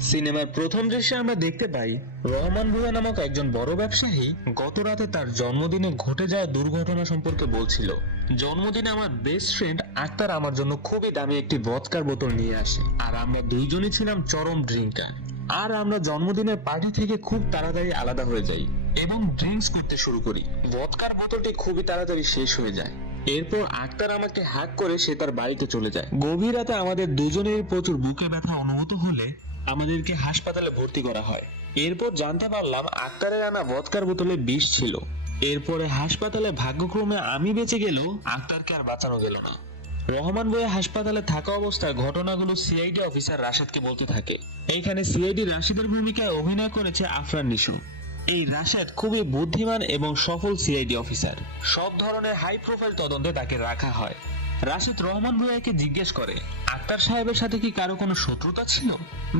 সিনেমার প্রথম দৃশ্যে আমরা দেখতে পাই রহমান ভূঁইয়া নামক একজন বড় ব্যবসায়ী গত রাতে তার জন্মদিনে ঘটে যাওয়া দুর্ঘটনা সম্পর্কে বলছিল। জন্মদিনে আমার বেস্ট ফ্রেন্ড আক্তার আমার জন্য খুবই দামি একটি ভদকার বোতল নিয়ে আসে, আর আমরা দুইজনই ছিলাম চরম ড্রিঙ্কার। আর আমরা জন্মদিনের পার্টি থেকে খুব তাড়াতাড়ি আলাদা হয়ে যাই এবং ড্রিঙ্কস করতে শুরু করি। ভদকার বোতলটি খুবই তাড়াতাড়ি শেষ হয়ে যায়। এরপর আক্তার আমাকে হাক করে সে তার বাড়িতে চলে যায়। গভীর রাতে আমাদের দুজনের প্রচুর বুকে ব্যথা অনুভূত হলে আমাদেরকে হাসপাতালে ভর্তি করা হয়। এরপর জানতে পারলাম আক্তারের আনা ভদকার বোতলে বিষ ছিল। এরপরে হাসপাতালে ভাগ্যক্রমে আমি বেঁচে গেলেও আক্তারকে আর বাঁচানো গেল না। রহমান ভূঁইয়া হাসপাতালে থাকা অবস্থায় ঘটনাগুলো সিআইডি অফিসার রাশেদকে বলতে থাকে। এইখানে সিআইডি রাশেদের ভূমিকায় অভিনয় করেছে আফরান নিশো। এই রাশেদ খুবই বুদ্ধিমান এবং সফল সিআইডি অফিসার। সব ধরনের হাই প্রোফাইল তদন্তে তাকে রাখা হয়। রাশেদ রহমান ভূঁইয়াকে জিজ্ঞেস করে আক্তার সাহেবের সাথে কি কারো কোনো শত্রুতা ছিল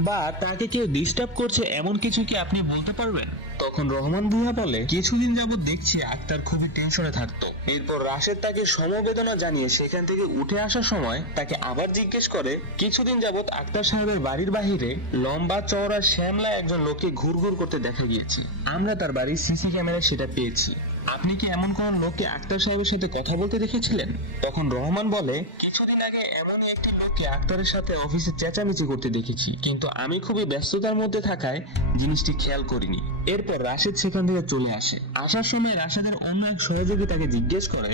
বা তাকে কেউ ডিস্টার্ব করছে এমন কিছু কি আপনি বলতে পারবেন? তখন রহমান ভূঁইয়া বলে, কিছুদিন যাবত দেখছি আক্তার খুবই টেনশনে থাকতো। এরপর রাশেদ তাকে সমবেদনা জানিয়ে সেখান থেকে উঠে আসার সময় তাকে আবার জিজ্ঞেস করে, কিছুদিন যাবত আক্তার সাহেবের বাড়ির বাহিরে লম্বা চওড়া শ্যামলা একজন লোককে ঘুরঘুর করতে দেখা গিয়েছে। আমরা তার বাড়ির সিসি ক্যামেরায় সেটা পেয়েছি। আপনি কি এমন কোন লোককে আক্তার সাহেবের সাথে কথা বলতে দেখেছিলেন? তখন রহমান বলে, কিছুদিন আগে এমনই একটি লোককে আক্তারের সাথে অফিসে চেঁচামেচি করতে দেখেছি, কিন্তু আমি খুবই ব্যস্ততার মধ্যে থাকায় জিনিসটি খেয়াল করিনি। এরপর রাশেদ সেখান থেকে চলে আসে। আসার সময় রাশেদের অন্য এক সহযোগী তাকে জিজ্ঞেস করে,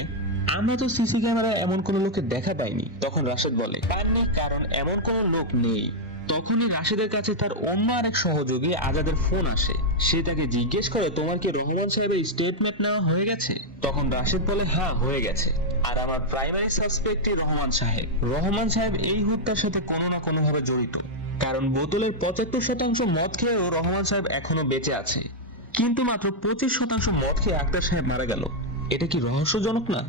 আমরা তো সিসি ক্যামেরায় এমন কোন লোকের দেখা পাইনি। তখন রাশেদ বলে, পাননি, কারণ এমন কোন লোক নেই। তখনই রাশেদের কাছে তার অন্য আরেক সহযোগী আজাদের ফোন আসে। সে তাকে জিজ্ঞেস করে, তোমার কি রহমান সাহেবের স্টেটমেন্ট নেওয়া হয়ে গেছে? তখন রাশেদ বলে, হ্যাঁ হয়ে গেছে, আর আমার প্রাইমারি সাসপেক্টই রহমান সাহেব। রহমান সাহেব এই হত্যার সাথে কোনো না কোনো ভাবে জড়িত, কারণ বোতলের 75% মদ খেয়েও রহমান সাহেব এখনো বেঁচে আছে, কিন্তু মাত্র 25% মদ খেয়ে আক্তার সাহেব মারা গেল। এটা কি রহস্যজনক না?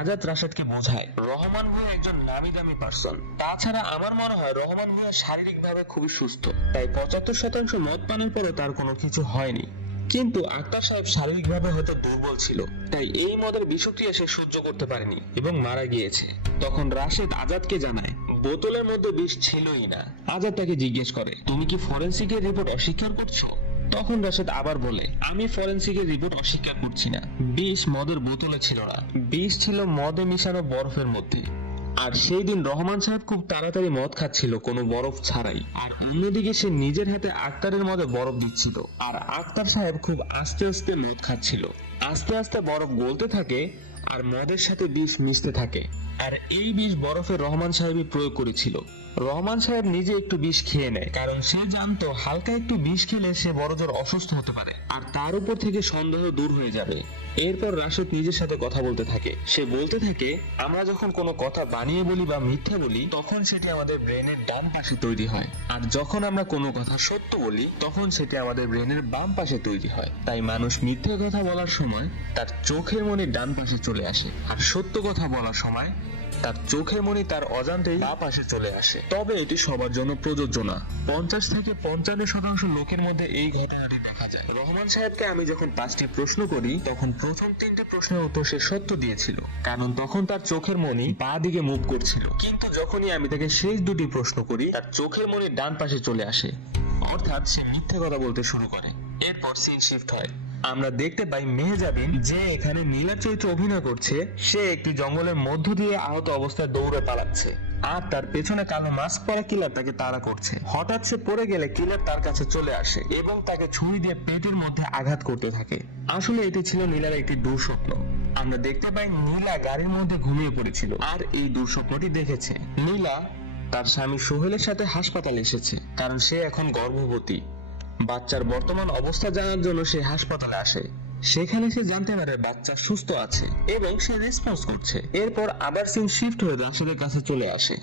আজাদ রাশেদকে বোঝায় রহমান ভূঁইয়া একজন নামি দামি পার্সন। তাছাড়া আমার মনে হয় রহমান ভূঁইয়া শারীরিকভাবে খুবই সুস্থ, তাই 75% মদ পানের পরে তার কোনো কিছু হয়নি। কিন্তু আক্তার সাহেব শারীরিকভাবে হয়তো দুর্বল ছিল, তাই এই মদের বিষক্রিয়া সে সহ্য করতে পারেনি এবং মারা গিয়েছে। তখন রাশেদ আজাদকে জানায় বোতলের মধ্যে বিষ ছিলই না। আজাদ তাকে জিজ্ঞেস করে, তুমি কি ফরেনসিকের রিপোর্ট অস্বীকার করছো? তখন রাশেদ আবার বলে, আমি ফরেনসিকের রিপোর্ট অস্বীকার করছি না। বিষ মদের বোতলে ছিল না, বিষ ছিল মদে মিশানো বরফের মধ্যে। আর সেই দিন রহমান সাহেব খুব তাড়াতাড়ি মদ খাচ্ছিল কোনো বরফ ছাড়াই, আর অন্যদিকে সে নিজের হাতে আক্তারের মধ্যে বরফ দিচ্ছিল, আর আক্তার সাহেব খুব আস্তে আস্তে মদ খাচ্ছিল। আস্তে আস্তে বরফ গলতে থাকে আর মদের সাথে বিষ মিশতে থাকে, আর এই বিষ বরফে রহমান সাহেবই প্রয়োগ করেছিল। রহমান সাহেব নিজে একটু বিষ খেয়ে নেয়, কারণ সে জানতো হালকা একটু বিষ খেলে সে বড়জোর অসুস্থ হতে পারে, আর তার উপর থেকে সন্দেহ দূর হয়ে যাবে। এরপর রাশেদ নিজের সাথে কথা বলতে থাকে। সে বলতে থাকে, আমরা যখন কোনো কথা বানিয়ে বলি বা মিথ্যা বলি তখন সেটি আমাদের ব্রেনের ডান পাশে তৈরি হয়, আর যখন আমরা কোনো কথা সত্য বলি তখন সেটি আমাদের ব্রেনের বাম পাশে তৈরি হয়। তাই মানুষ মিথ্যে কথা বলার সময় তার চোখের মনি ডান পাশে চলে আসে, আর সত্য কথা বলার সময় তার চোখের মনি তার অজান্তেই বাম পাশে চলে আসে। তবে এটি সবার জন্য প্রযোজ্য না। 50 থেকে 55% লোকের মধ্যে এই ঘটনাটি দেখা যায়। রহমান সাহেবকে আমি যখন 5টি প্রশ্ন করি তখন প্রথম 3টে প্রশ্নের উত্তর সে সত্য দিয়েছিল, কারণ তখন তার চোখের মনি বাঁ দিকে মুভ করছিল। কিন্তু যখনই আমি তাকে শেষ 2টি প্রশ্ন করি তার চোখের মনি ডান পাশে চলে আসে, অর্থাৎ সে মিথ্যে কথা বলতে শুরু করে। এরপর সিন শিফট হয়। আমরা দেখতে পাই মেহজাবিন, যে এখানে নীলার চরিত্রে অভিনয় করছে, সে একটি জঙ্গলের মধ্য দিয়ে আহত অবস্থায় দৌড়ে পালাচ্ছে, আর তার পেছনে কালো মাস্ক পরা কিলার তাকে তাড়া করছে। হঠাৎ সে পড়ে গেলে কিলার তার কাছে চলে আসে এবং তাকে ছুরি দিয়ে পেটের মধ্যে আঘাত করতে থাকে। আসলে এটি ছিল নীলার একটি দুঃস্বপ্ন। আমরা দেখতে পাই নীলা গাড়ির মধ্যে ঘুমিয়ে পড়েছিল আর এই দুঃস্বপ্নটি দেখেছে। নীলা তার স্বামী সোহেলের সাথে হাসপাতালে এসেছে, কারণ সে এখন গর্ভবতী। বাচ্চার বর্তমান অবস্থা জানার জন্য সে হাসপাতালে আসে। সেখানে সে জানতে পারে বাচ্চা সুস্থ আছে এবং সে রেসপন্স করছে। এরপর আবার সিন শিফট হয়ে রাশেদের কাছে চলে আসে।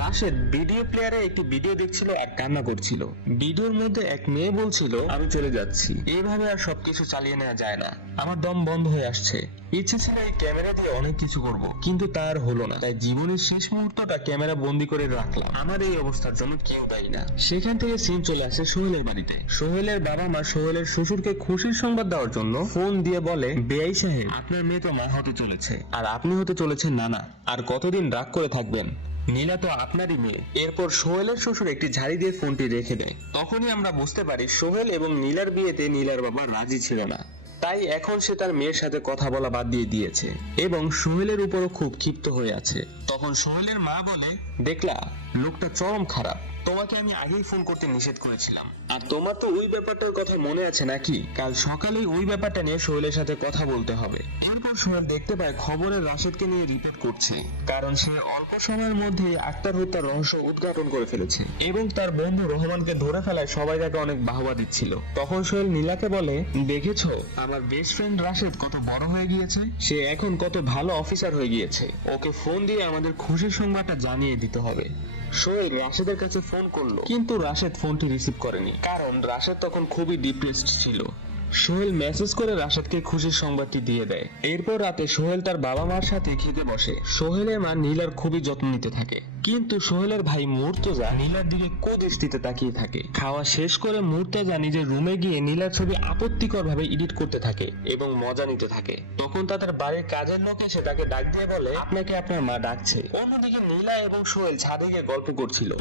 রাশেদ ভিডিও প্লেয়ারে একটি ভিডিও দেখছিল আর কান্না করছিল। ভিডিওর মধ্যে এক মেয়ে বলছিল, আমি চলে যাচ্ছি, এইভাবে আর সবকিছু চালিয়ে নেওয়া যায় না, আমার দম বন্ধ হয়ে আসছে। ইচ্ছে ছিল এই ক্যামেরা দিয়ে অনেক কিছু করব, কিন্তু তার হলো না, তাই জীবনের শেষ মুহূর্তটা ক্যামেরা বন্দি করে রাখলাম। আমার এই অবস্থার জন্য কেউ দায়ী না। সেখান থেকে সিন চলে আসে সোহেলের বাড়িতে। সোহেলের বাবা মা সোহেলের শ্বশুরকে খুশির সংবাদ দেওয়ার জন্য ফোন দিয়ে বলে, বেআই সাহেব, আপনার মেয়ে তো মা হতে চলেছে, আর আপনি হতে চলেছেন নানা। আর কতদিন রাগ করে থাকবেন? নীলা তো আপনারই মেয়ে। এরপর সোহেলের শ্বশুর একটি ঝাড়ি দিয়ে ফোনটি রেখে দেয়। তখনই আমরা বুঝতে পারি সোহেল এবং নীলার বিয়েতে নীলার বাবা রাজি ছিল না, তাই এখন সে তার মেয়ের সাথে কথা বলা বাদ দিয়ে দিয়েছে এবং সোহেলের উপরও খুব ক্ষিপ্ত হয়ে আছে। তখন সোহেলের মা বলে, দেখলা লোকটা চরম খারাপ, তোমাকে আমি আগেই ফোন করতে নিষেধ করেছিলাম। আর তোমার তো ওই ব্যাপারটার কথা মনে আছে নাকি? কাল সকালেই ওই ব্যাপারটা নিয়ে সোহেলের সাথে কথা বলতে হবে। এরপর সোহেল দেখতে পায় খবরে রাশেদকে নিয়ে রিপোর্ট করছে, কারণ সে অল্প সময়ের মধ্যে আক্তার হত্যার রহস্য উদ্ঘাটন করে ফেলেছে এবং তার বন্ধু রহমানকে ধরে ফেলায় সবাই তাকে অনেক বাহবা দিচ্ছিল। তখন সোহেল নীলাকে বলে, দেখেছো আমার বেস্ট ফ্রেন্ড রাশেদ কত বড় হয়ে গিয়েছে, সে এখন কত ভালো অফিসার হয়ে গিয়েছে, ওকে ফোন দিয়ে আমাদের খুশির সংবাদটা জানিয়ে দিতে হবে। সোহেল রাশেদের কাছে ফোন করলো, কিন্তু রাশেদ ফোনটি রিসিভ করেনি, কারণ রাশেদ তখন খুবই ডিপ্রেসড ছিল। সোহেল মেসেজ করে রাশেদকে খুশির সংবাদটি দিয়ে দেয়। এরপর রাতে সোহেল তার বাবা মার সাথে খেতে বসে। সোহেলের মা নীলার খুবই যত্ন নিতে থাকে, কিন্তু সোহেলের ভাই মুর্তজা নীলার দিকে কুদৃষ্টিতে তাকিয়ে থাকে। খাওয়া শেষ করে মুর্তজা নিজের রুমে গিয়ে নীলার ছবি আপত্তিকর ভাবে এডিট করতে থাকে এবং মজা নিতে থাকে। তখন তাদের বাড়ির কাজের লোক এসে তাকে ডাক দিয়ে বলে, আপনাকে আপনার মা ডাকছে। অন্যদিকে নীলা এবং সোহেল ছাদে গিয়ে গল্প করছিল।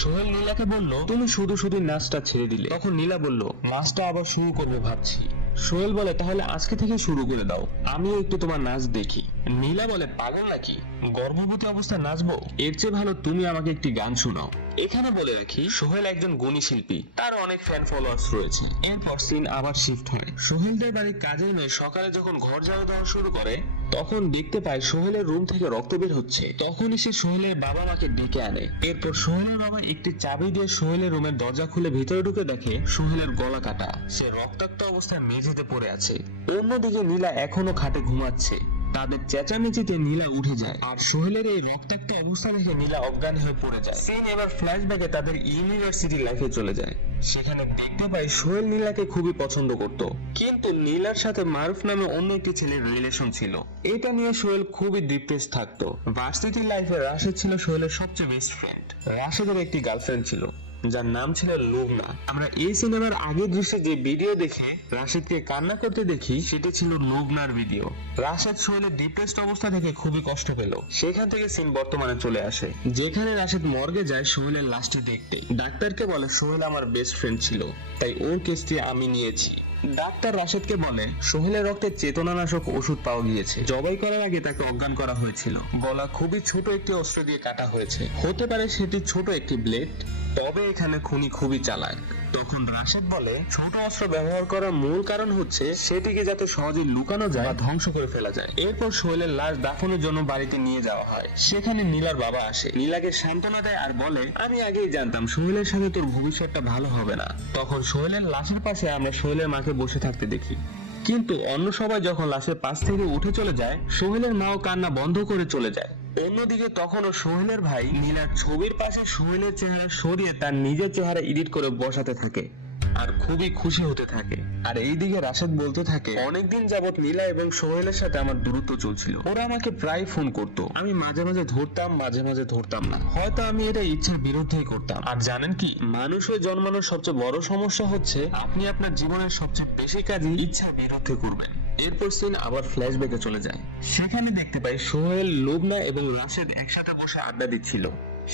সোহেল নীলাকে বলল, তুমি শুধু শুধু নাচটা ছেড়ে দিলে। তখন নীলা বলল, নাচটা আবার শুরু করবে ভাবছি। সোহেল বলে, তাহলে আজকে থেকে শুরু করে দাও, আমিও একটু তোমার নাচ দেখি। নীলা বলে, পাগল নাকি, গর্ভবতী অবস্থায় নাচবো? এর চেয়ে ভালো তুমি আমাকে একটি গান শোনাও। এখানে বলে রাখি, সোহেল একজন গুণী শিল্পী, তার অনেক ফ্যান ফলোয়ার্স রয়েছে। এরপর সিন আবার শিফট হয়। সোহেলদের বাড়ির কাজের মেয়ে সকালে যখন ঘর ঝাড়ু দেওয়া শুরু করে, তখন দেখতে পায় সোহেলের রুম থেকে রক্ত বের হচ্ছে। তখনই সে সোহেলের বাবা মাকে ডেকে আনে। এরপর সোহেলের বাবা একটি চাবি দিয়ে সোহেলের রুমের দরজা খুলে ভিতরে ঢুকে দেখে সোহেলের গলা কাটা, সে রক্তাক্ত অবস্থায় মেঝেতে পড়ে আছে। অন্যদিকে নীলা এখনো খাটে ঘুমাচ্ছে। তাদের চেঁচামেচিতে নীলা উঠে যায়, আর সোহেলের এই রক্তাক্ত অবস্থা দেখে নীলা অজ্ঞান হয়ে পড়ে যায়। সিন এবার ফ্ল্যাশব্যাকে তাদের ইউনিভার্সিটি লাইফে চলে যায়। সেখানে দেখতে পাই সোহেল নীলাকে খুবই পছন্দ করত, কিন্তু নীলার সাথে মারুফ নামে অন্য একটি ছেলের রিলেশন ছিল। এটা নিয়ে সোহেল খুবই ডিপ্রেস থাকতো। ভার্সিটি লাইফে রাশেদ ছিল সোহেলের সবচেয়ে বেস্ট ফ্রেন্ড। রাশেদের একটি গার্লফ্রেন্ড ছিল, যার নাম ছিল লুবনা। আমরা এই সিনেমার আগের দৃশ্যে যে ভিডিও দেখে রাশেদকে কান্না করতে দেখি, সেটা ছিল লুবনার ভিডিও। রাশেদ সোহেলের ডিপ্রেসড অবস্থা দেখে খুবই কষ্ট পেল। সেখান থেকে সিন বর্তমানে চলে আসে, যেখানে রাশেদ মর্গে যায় সোহেলের লাশটি দেখতে। ডাক্তারকে বলে, সোহেল আমার বেস্ট ফ্রেন্ড ছিল, তাই ওর কেসটি আমি নিয়েছি। ডাক্তার রাশেদকে বলে, সোহেলের রক্তে চেতনানাশক ওষুধ পাওয়া গিয়েছে, জবাই করার আগে তাকে অজ্ঞান করা হয়েছিল। গলা খুবই ছোট একটি অস্ত্র দিয়ে কাটা হয়েছে, হতে পারে সেটি ছোট একটি ব্লেড, তবে এখানে খুনি খুবই চালাক। তখন রাশেদ বলে, ছোট অস্ত্র ব্যবহার করার মূল কারণ হচ্ছে সেটিকে যাতে সহজে লুকানো যায় বা ধ্বংস করে ফেলা যায়। এরপর সোহেলের লাশ দাফনের জন্য বাড়িতে নিয়ে যাওয়া হয়। সেখানে নীলার বাবা আসে, নীলাকে সান্ত্বনা দেয় আর বলে, আমি আগেই জানতাম সোহেলের সাথে তোর ভবিষ্যৎটা ভালো হবে না। তখন সোহেলের লাশের পাশে আমরা সোহেলের মাকে বসে থাকতে দেখি, কিন্তু অন্য সবাই যখন লাশের পাশ থেকে উঠে চলে যায়, সোহেলের মাও কান্না বন্ধ করে চলে যায়। অন্যদিকে তখনও সোহেলের ভাই নীলার ছবির পাশে সোহেলের চেহারা সরিয়ে তার নিজের চেহারা এডিট করে বসাতে থাকে আর খুবই খুশি হতে থাকে। আর এইদিকে রাশেদ বলতে থাকে, অনেকদিন যাবত নীলা এবং সোহেলের সাথে আমার দূরত্ব চলছিল। ওরা আমাকে প্রায় ফোন করতো, আমি মাঝে মাঝে ধরতাম, মাঝে মাঝে ধরতাম না। হয়তো আমি এটা ইচ্ছার বিরুদ্ধেই করতাম। আর জানেন কি, মানুষ হয়ে জন্মানোর সবচেয়ে বড় সমস্যা হচ্ছে আপনি আপনার জীবনের সবচেয়ে বেশি কাজই ইচ্ছার বিরুদ্ধে করবেন। এরপর সিন আবার ফ্ল্যাশব্যাকে চলে যায়। সেখানে দেখতে পাই সোহেল, লুবনা এবং রাশেদ একসাথে বসে আড্ডা দিচ্ছিল।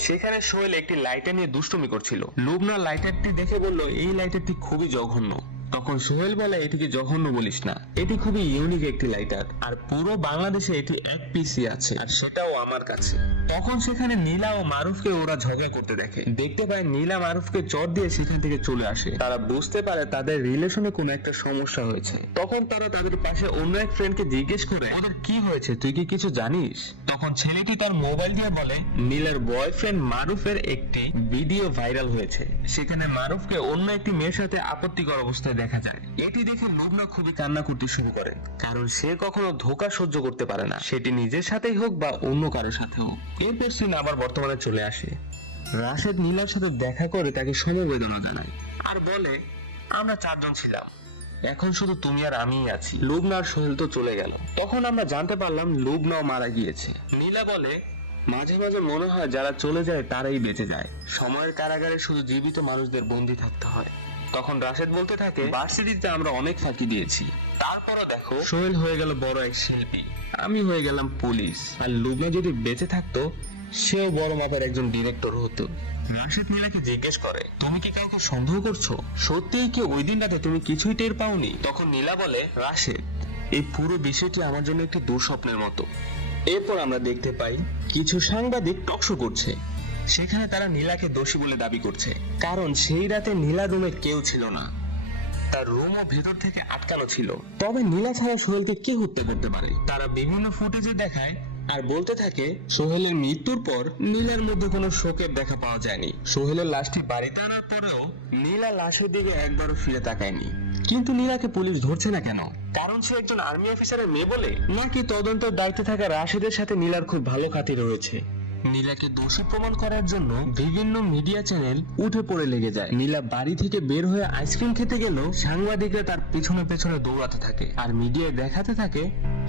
সেখানে সোহেল একটি লাইটার নিয়ে দুষ্টুমি করছিল। লুবনা লাইটারটি দেখে বলল, এই লাইটারটি খুবই জঘন্য। তখন সোহেল বলে, এটিকে জঘন্য বলিস না, এটি খুবই ইউনিক একটি লাইটার, আর পুরো বাংলাদেশে এটি এক পিসি আছে, আর সেটাও আমার কাছে। তখন সেখানে নীলা ও মারুফকে ওরা ঝগড়া করতে দেখে। দেখতে পায় নীলা মারুফকে চট দিয়ে সেখান থেকে চলে আসে। তারা বুঝতে পারে তাদের রিলেশনে কোনো একটা সমস্যা হয়েছে। তখন তারা তাদের পাশে অন্য এক ফ্রেন্ডকে জিজ্ঞেস করে, ওদের কি হয়েছে, তুই কি কিছু জানিস? তখন ছেলেটি তার মোবাইল দিয়ে বলে, নীলার বয়ফ্রেন্ড মারুফের একটি ভিডিও ভাইরাল হয়েছে, সেখানে মারুফকে অন্য একটি মেয়ের সাথে আপত্তিকর অবস্থায় দেখা যায়। এটি দেখে লুবনা খুবই কান্না করতে শুরু করে, কারণ সে কখনো ধোঁকা সহ্য করতে পারে না, সেটি নিজের সাথেই হোক বা অন্য কারোর সাথে হোক। এরপর সিন আবার বর্তমানে চলে আসে। রাশেদ নীলার সাথে দেখা করে তাকে সমবেদনা জানায় আর বলে, আমরা চারজন ছিলাম, এখন শুধু তুমি আর আমিই আছি। লুবনা আর সোহেল তো চলে গেল। তখন আমরা জানতে পারলাম লুবনাও মারা গিয়েছে। নীলা বলে, মাঝে মাঝে মনে হয় যারা চলে যায় তারাই বেঁচে যায়, সময়ের কারাগারে শুধু জীবিত মানুষদের বন্দী থাকতে হয়। তখন রাশেদ বলতে থাকে, ভার্সিটিতে আমরা অনেক ফাঁকি দিয়েছি, তারপরও দেখো সোহেল হয়ে গেল বড় এক শিল্পী, আমি হয়ে গেলাম পুলিশ, আর লুবনা যদি বেঁচে থাকতো সেও বড় মাপের একজন ডিরেক্টর হতো। রাশেদ নীলাকে জিজ্ঞেস করে, তুমি কি কাউকে সন্দেহ করছো? সত্যিই কি ওই দিন রাতে তুমি কিছুই টের পাওনি? তখন নীলা বলে, রাশেদ, এই পুরো বিষয়টি আমার জন্য একটি দুঃস্বপ্নের মতো। এরপর আমরা দেখতে পাই কিছু সাংবাদিক টকশো করছে। সেখানে তারা নীলাকে দোষী বলে দাবি করছে, কারণ সেই রাতে নীলা রুমে কেউ ছিল না, তার রুমও ভেতর থেকে আটকানো ছিল। তবে নীলা ছাড়া সোহেলকে কে হত্যা করতে পারে? তারা বিভিন্ন ফুটেজে দেখায় আর বলতে থাকে সোহেলের মৃত্যুর পর নীলার মধ্যে কোনো শোকের দেখা পাওয়া যায়নি। সোহেলের লাশটি বাড়িতে আনার পরেও নীলা লাশের দিকে একবারও ফিরে তাকায়নি। কিন্তু নীলাকে পুলিশ ধরছে না কেন? কারণ সে একজন আর্মি অফিসারের মেয়ে বলে, নাকি তদন্তের দায়িত্বে থাকা রাশেদের সাথে নীলার খুব ভালো খাতির রয়েছে? নীলাকে দোষী প্রমাণ করার জন্য বিভিন্ন মিডিয়া চ্যানেল উঠে পড়ে লেগে যায়। নীলা বাড়ি থেকে বের হয়ে আইসক্রিম খেতে গেলেও সাংবাদিকরা তার পেছনে পেছনে দৌড়াতে থাকে আর মিডিয়ায় দেখাতে থাকে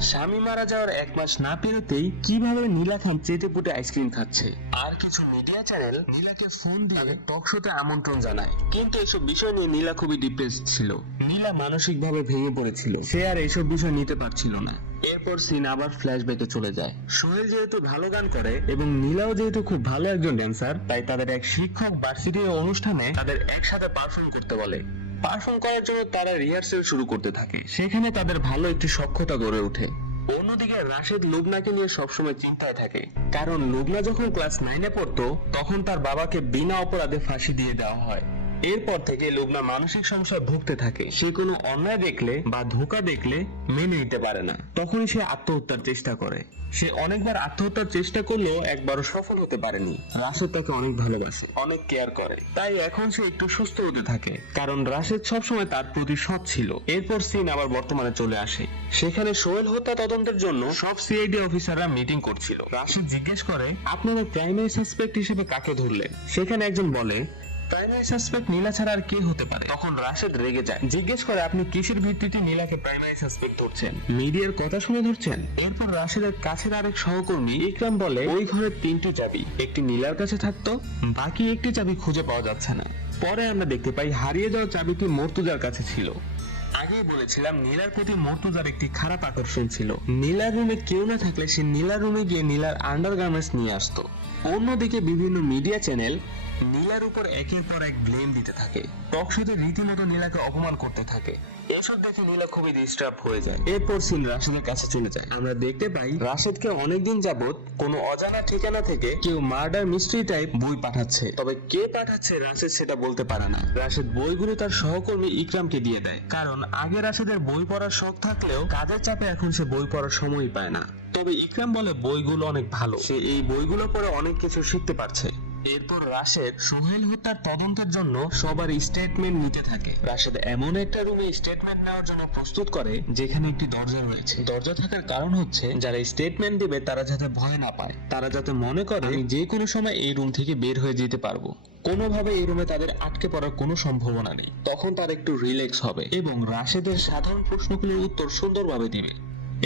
স্বামী মারা যাওয়ার 1 মাস না পেরোতেই কিভাবে নীলা খান চেটে পুটে আইসক্রিম খাচ্ছে। আর কিছু মিডিয়া চ্যানেল নীলাকে ফোন দিয়ে টক শোতে আমন্ত্রণ জানায়। কিন্তু এসব বিষয় নিয়ে নীলা খুবই ডিপ্রেসড ছিল। নীলা মানসিকভাবে ভেঙে পড়েছিল, সে আর এসব বিষয় নিতে পারছিল না। এরপর সিন আবার ফ্ল্যাশব্যাকে চলে যায়। সোহেল যেহেতু ভালো গান করে এবং নীলাও যেহেতু খুব ভালো একজন ড্যান্সার, তাই তাদের এক শিক্ষক ভার্সিটির অনুষ্ঠানে তাদের একসাথে পারফর্ম করতে বলে। পারফর্ম করার জন্য তারা রিহার্সেল শুরু করতে থাকে। সেখানে তাদের ভালো একটি সখ্যতা গড়ে ওঠে। অন্যদিকে রাশেদ লুবনাকে নিয়ে সবসময় চিন্তায় থাকে, কারণ লুবনা যখন ক্লাস 9-এ পড়তো তখন তার বাবাকে বিনা অপরাধে ফাঁসি দিয়ে দেওয়া হয়। এরপর থেকে লুবনা মানসিক সমস্যায় ভুগতে থাকে। সে কোনো অন্যায় দেখলে বা ধোঁকা দেখলে মেনে নিতে পারে না, তখনই সে আত্মহত্যার চেষ্টা করে। সে অনেকবার আত্মহত্যার চেষ্টা করলেও একবারও সফল হতে পারেনি। রাশেদ তাকে অনেক ভালোবাসে, অনেক কেয়ার করে, তাই এখন সে একটু সুস্থ হতে থাকে, কারণ রাশেদ সবসময় তার প্রতি সৎ ছিল। এরপর সিন আবার বর্তমানে চলে আসে। সেখানে সোহেল হত্যা তদন্তের জন্য সব সিআইডি অফিসাররা মিটিং করছিল। রাশেদ জিজ্ঞেস করে, আপনারা প্রাইমারি সাসপেক্ট হিসেবে কাকে ধরলেন? সেখানে একজন বলে, প্রাইমারি সাসপেক্ট নীলা ছাড়া আর কে হতে পারে? তখন রাশেদ রেগে যায়, জিজ্ঞেস করে, আপনি কিসের ভিত্তিতে নীলাকে প্রাইমারি সাসপেক্ট ধরছেন? মিডিয়ার কথা শুনে ধরছেন? এরপর রাশেদের কাছের আরেক সহকর্মী ইকরাম বলে, ওই ঘরের 3টি চাবি, একটি নীলার কাছে থাকতো, বাকি একটি চাবি খুঁজে পাওয়া যাচ্ছে না। পরে আমরা দেখতে পাই হারিয়ে যাওয়া চাবিটি মর্তুজার কাছে ছিল। আগেই বলেছিলাম নীলার প্রতি মর্তুজার একটি খারাপ আকর্ষণ ছিল। নীলার রুমে কেউ না থাকলে সে নীলার রুমে গিয়ে নীলার আন্ডারগার্মেন্টস নিয়ে আসতো। অন্যদিকে বিভিন্ন মিডিয়া চ্যানেল নীলার উপর একের পর এক ব্লেম দিতে থাকে, টক শোতে রীতিমতো নীলাকে অপমান করতে থাকে। এসব দেখে নীলা খুবই ডিস্টার্ব হয়ে যায়। এরপর সিন রাশেদের কাছে চলে যায়। আমরা দেখতে পাই রাশেদকে অনেকদিন যাবত কোনো অজানা ঠিকানা থেকে কেউ মার্ডার মিস্ট্রি টাইপ বই পাঠাচ্ছে, তবে কে পাঠাচ্ছে রাশেদ সেটা বলতে পারে না। রাশেদ বইগুলো তার সহকর্মী ইকরামকে দিয়ে দেয়, কারণ আগে রাশেদের বই পড়ার শখ থাকলেও কাজের চাপে এখন সে বই পড়ার সময়ই পায় না। তবে ইকরাম বলে বইগুলো অনেক ভালো, সে এই বইগুলো পড়ে অনেক কিছু শিখতে পারছে। এরপর রাশেদ সোহেল হত্যার তদন্তের জন্য সবার স্টেটমেন্ট নিতে থাকে। রাশেদ এমন একটা রুমে স্টেটমেন্ট নেওয়ার জন্য প্রস্তুত করে যেখানে একটি দরজা রয়েছে। দরজা থাকার কারণ হচ্ছে যারা স্টেটমেন্ট দিবে তারা যাতে ভয় না পায়, তারা যাতে মনে করে আমি যে কোনো সময় এই রুম থেকে বের হয়ে যেতে পারবো, কোনোভাবে এই রুমে তাদের আটকে পড়ার কোনো সম্ভাবনা নেই। তখন তার একটু রিল্যাক্স হবে এবং রাশেদের সাধারণ প্রশ্নগুলোর উত্তর সুন্দরভাবে দিবে।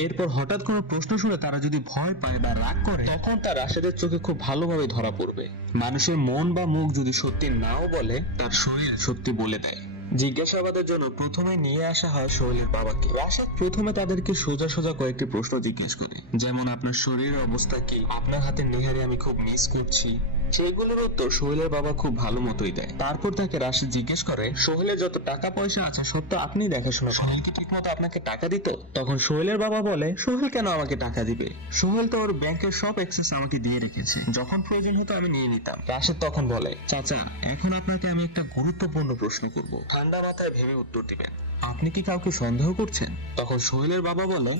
এরপর হঠাৎ কোনো প্রশ্ন শুনে তারা যদি ভয় পায় বা রাগ করে, তখন তার রাশেদের চোখে খুব ভালোভাবে ধরা পড়বে। মানুষের মন বা মুখ যদি সত্যি নাও বলে, তার শরীর সত্যি বলে দেয়। জিজ্ঞাসাবাদের জন্য প্রথমে নিয়ে আসা হয় সোহেলের বাবাকে। রাশেদ প্রথমে তাদেরকে সোজা সোজা কয়েকটি প্রশ্ন জিজ্ঞেস করে, যেমন আপনার শরীরের অবস্থা কি, আপনার হাতের নেহারি আমি খুব মিস করছি। সেগুলোর উত্তর সোহেলের বাবা খুব ভালো মতোই দেয়। তারপর তাকে রাশেদ জিজ্ঞেস করে, সোহেলের যত টাকা পয়সা আছে সব তো আপনি দেখাশোনা, সোহেল কি ঠিক মতো আপনাকে টাকা দিত? তখন সোহেলের বাবা বলে, সোহেল কেন আমাকে টাকা দিবে? সোহেল তো ওর ব্যাংকের সব অ্যাক্সেস আমাকে দিয়ে রেখেছে, যখন প্রয়োজন হতো আমি নিয়ে নিতাম। রাশেদ তখন বলে, চাচা এখন আপনাকে আমি একটা গুরুত্বপূর্ণ প্রশ্ন করব, ঠান্ডা মাথায় ভেবে উত্তর দিবেন। আপনি কি কাউকে সন্দেহ করছেন? তখন সোহেলের বাবা বলে,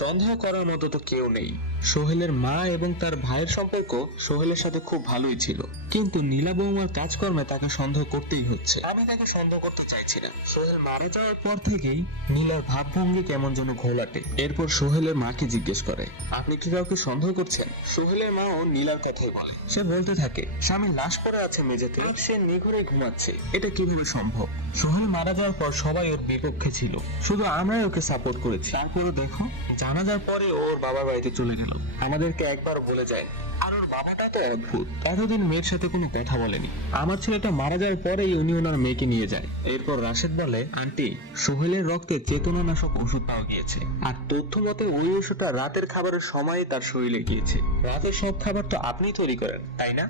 সন্দেহ করার মতো তো কেউ নেই। সোহেলের মা এবং তার ভাইয়ের সম্পর্ক সোহেলের সাথে খুব ভালোই ছিল, কিন্তু নীলা বৌমার কাজকর্মে তাকে সন্দেহ করতেই হচ্ছে। আমি তাকে সন্দেহ করতে চাইছি না। সোহেল মারা যাওয়ার পর থেকেই নীলার ভাবভঙ্গি কেমন যেন ঘোলাটে। এরপর সোহেলের মাকে জিজ্ঞেস করে, আপনি কি কাউকে সন্দেহ করছেন? সোহেলের মাও নীলার কথাই বলে। সে বলতে থাকে, স্বামীর লাশ পড়ে আছে মেঝেতে, সে নিঘরে ঘুমাচ্ছে, এটা কিভাবে সম্ভব? সোহেল মারা যাওয়ার পর সবাই ওর বিপক্ষে ছিল, শুধু আমরাই ওকে সাপোর্ট করেছি। তারপরে দেখো, জানাজার পরে ওর বাবার বাড়িতে চলে গেল, আমাদেরকে একবার বলে যায়। আর ওর বাবাটা তো অদ্ভুত, এতদিন মেয়ের সাথে কোনো কথা বলেনি। আমার ছেলেটা মারা যাওয়ার পরেই উনি ওনার মেয়েকে নিয়ে যায়। এরপর রাশেদ বলে, আন্টি, সোহেলের রক্তে চেতনানাশক ওষুধ পাওয়া গিয়েছে, আর তথ্য মতে ওই ওষুধটা রাতের খাবারের সময় তার শরীরে গিয়েছে। রাতের সব খাবার তো আপনি তৈরি করেন, তাই না?